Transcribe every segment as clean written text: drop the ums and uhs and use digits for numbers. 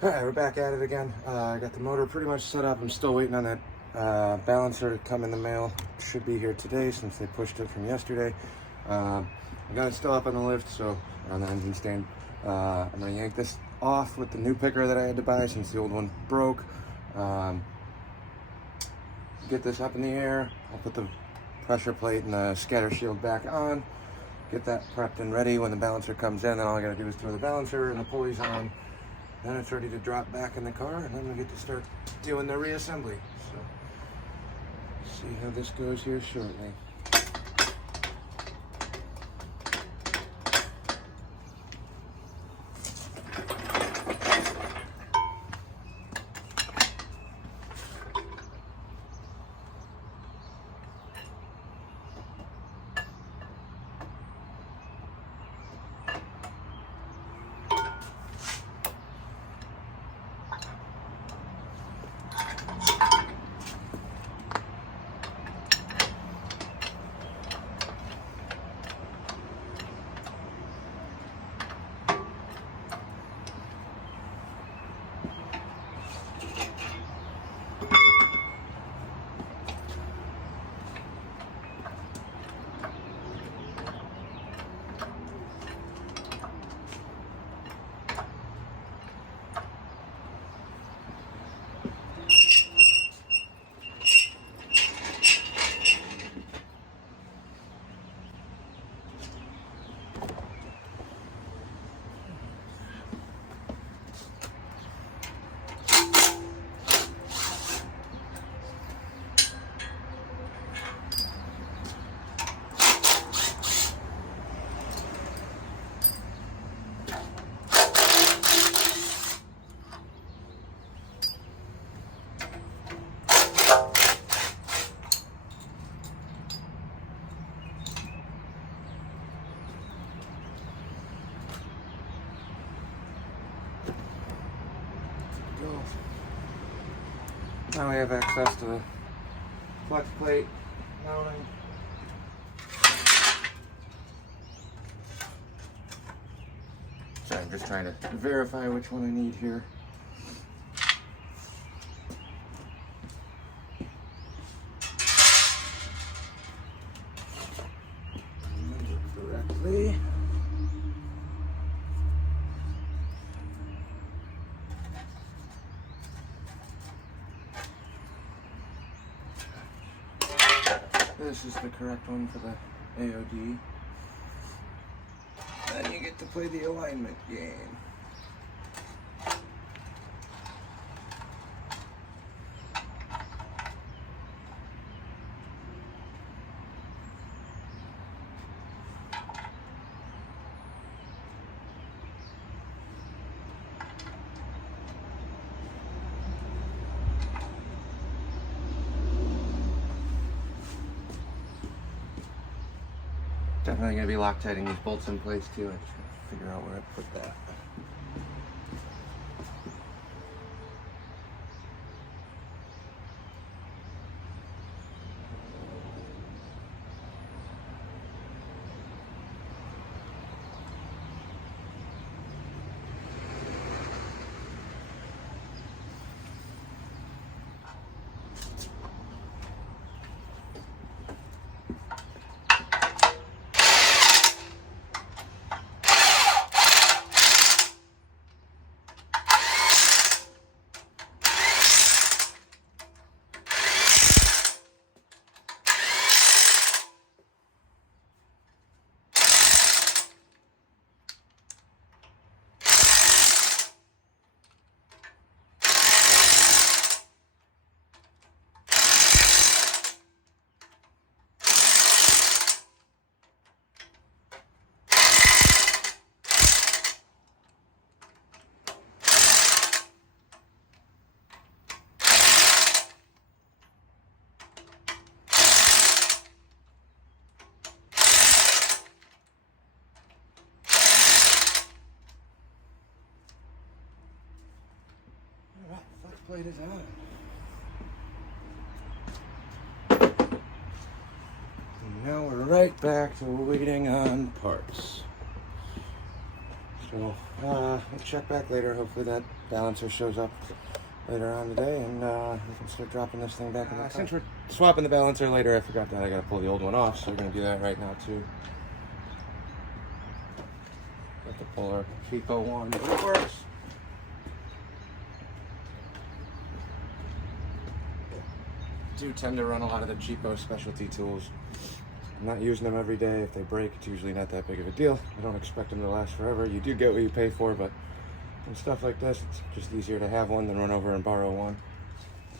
Alright, we're back at it again. I got the motor pretty much set up. I'm still waiting on that balancer to come in the mail. It should be here today since they pushed it from yesterday. I got it still up on the lift, so on the engine stand. I'm gonna yank this off with the new picker that I had to buy since the old one broke. Get this up in the air. I'll put the pressure plate and the scatter shield back on. Get that prepped and ready. When the balancer comes in, then all I gotta do is throw the balancer and the pulleys on. Then it's ready to drop back in the car, and then we get to start doing the reassembly. So, see how this goes here shortly. Now we have access to the flex plate mounting. So I'm just trying to verify which one I need here. Remember correctly. This is the correct one for the AOD. Then you get to play the alignment game. Definitely gonna be Loctiting these bolts in place too. I just gotta figure out where I put that. Plate is on. And now we're right back to waiting on parts. So we'll check back later. Hopefully that balancer shows up later on today, and we can start dropping this thing back in the car. Since we're swapping the balancer later, I forgot that I gotta pull the old one off, so we're gonna do that right now too. Got to pull our cheapo one, but it works. Do tend to run a lot of the cheapo specialty tools. I'm not using them every day. If they break, it's usually not that big of a deal. I don't expect them to last forever. You do get what you pay for, but and stuff like this, it's just easier to have one than run over and borrow one.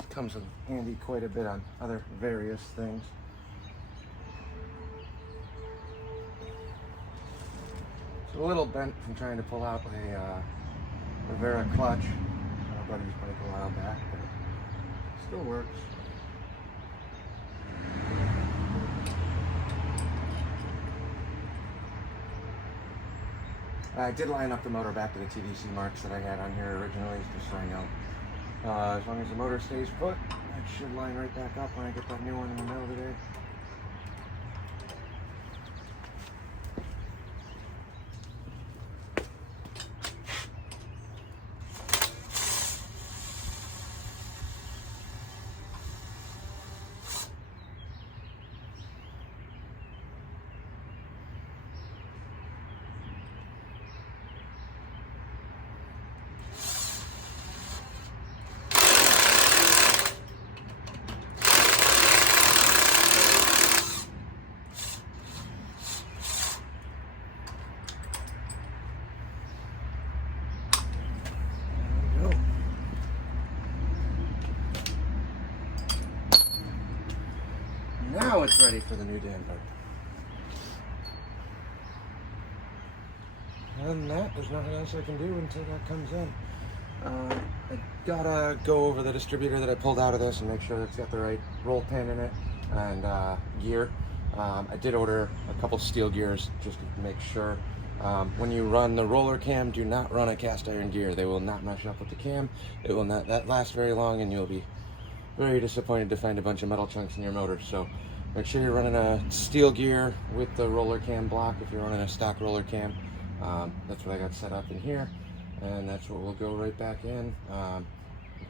It comes in handy quite a bit on other various things. It's a little bent from trying to pull out a Rivera clutch. My buddy's bike a while back, but it still works. I did line up the motor back to the TDC marks that I had on here originally, just so I know. As long as the motor stays put, it should line right back up when I get that new one in the middle today. Now it's ready for the new damper. Other than that, there's nothing else I can do until that comes in. I gotta go over the distributor that I pulled out of this and make sure it's got the right roll pin in it and gear. I did order a couple steel gears just to make sure. When you run the roller cam, do not run a cast iron gear. They will not mesh up with the cam. It will not last very long, and you'll be very disappointed to find a bunch of metal chunks in your motor. So make sure you're running a steel gear with the roller cam block if you're running a stock roller cam. That's what I got set up in here, and that's what will go right back in. I'm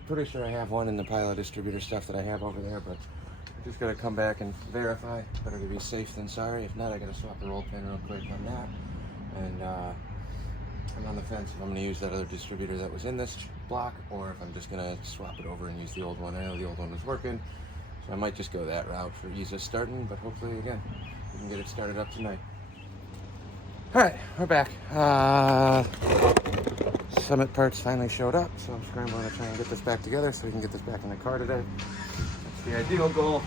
pretty sure I have one in the pile of distributor stuff that I have over there, but I just gotta come back and verify. Better to be safe than sorry. If not, I gotta swap the roll pin real quick on that. And I'm on the fence if I'm gonna use that other distributor that was in this block, or if I'm just gonna swap it over and use the old one. I know the old one was working, so I might just go that route for ease of starting, but hopefully, again, we can get it started up tonight. All right, we're back. Summit parts finally showed up, so I'm scrambling to try and get this back together so we can get this back in the car today. That's the ideal goal.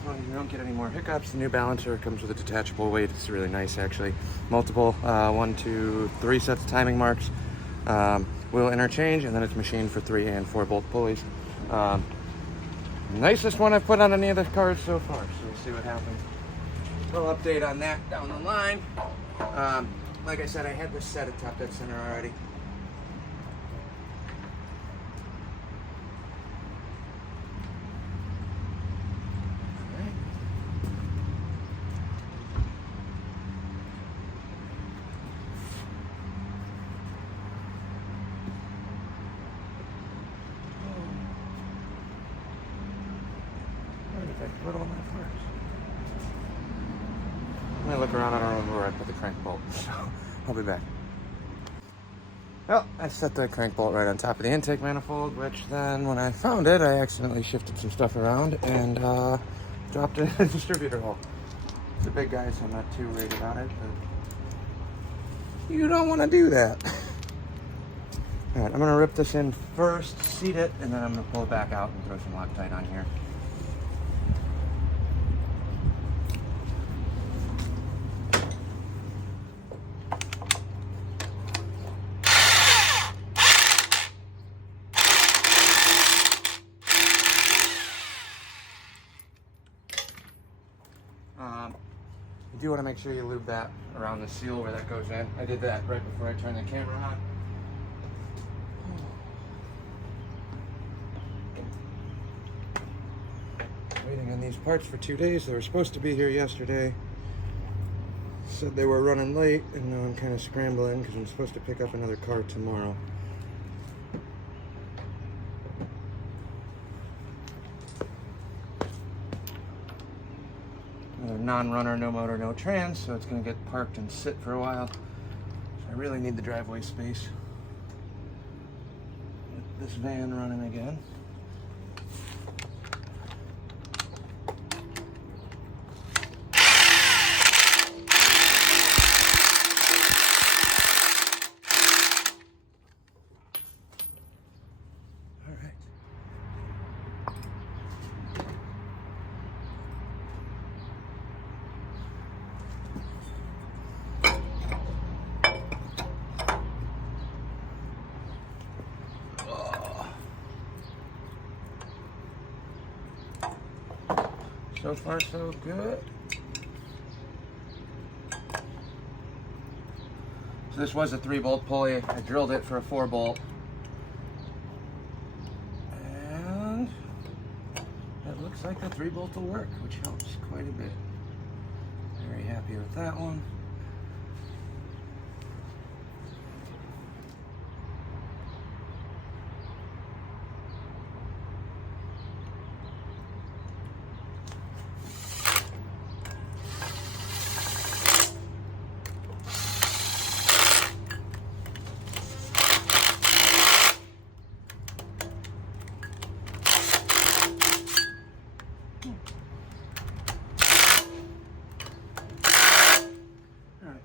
As long as you don't get any more hiccups. The new balancer comes with a detachable weight. It's really nice, actually. Multiple 1, 2, 3 sets of timing marks. Will interchange, and then it's machined for 3 and 4 bolt pulleys. Nicest one I've put on any of the cars so far, so we'll see what happens. Little update on that down the line. Like I said, I had this set at Top Dead Center already. Little of my parts. I'm gonna look around. I don't remember where I put the crank bolt, so I'll be back. Well, I set the crank bolt right on top of the intake manifold, which then when I found it, I accidentally shifted some stuff around and dropped it in the distributor hole. It's a big guy, so I'm not too worried about it, but you don't want to do that. All right, I'm gonna rip this in first, seat it, and then I'm gonna pull it back out and throw some Loctite on here. You do want to make sure you lube that around the seal where that goes in. I did that right before I turned the camera on. Waiting on these parts for 2 days. They were supposed to be here yesterday. said they were running late, and now I'm kind of scrambling because I'm supposed to pick up another car tomorrow. Another non-runner, no motor, no trans, so it's going to get parked and sit for a while. So I really need the driveway space. Get this van running again. So far, so good. So this was a 3-bolt pulley. I drilled it for a 4-bolt. And it looks like the 3-bolt will work, which helps quite a bit. Very happy with that one.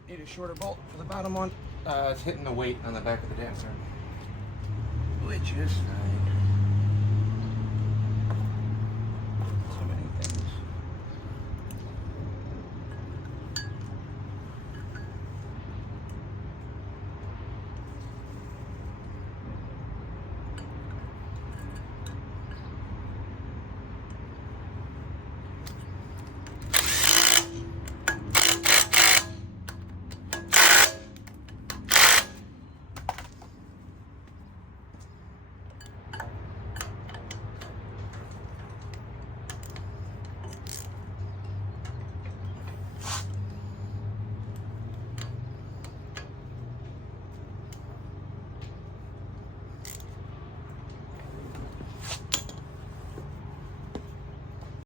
Need a shorter bolt for the bottom one. It's hitting the weight on the back of the dancer, which is nice.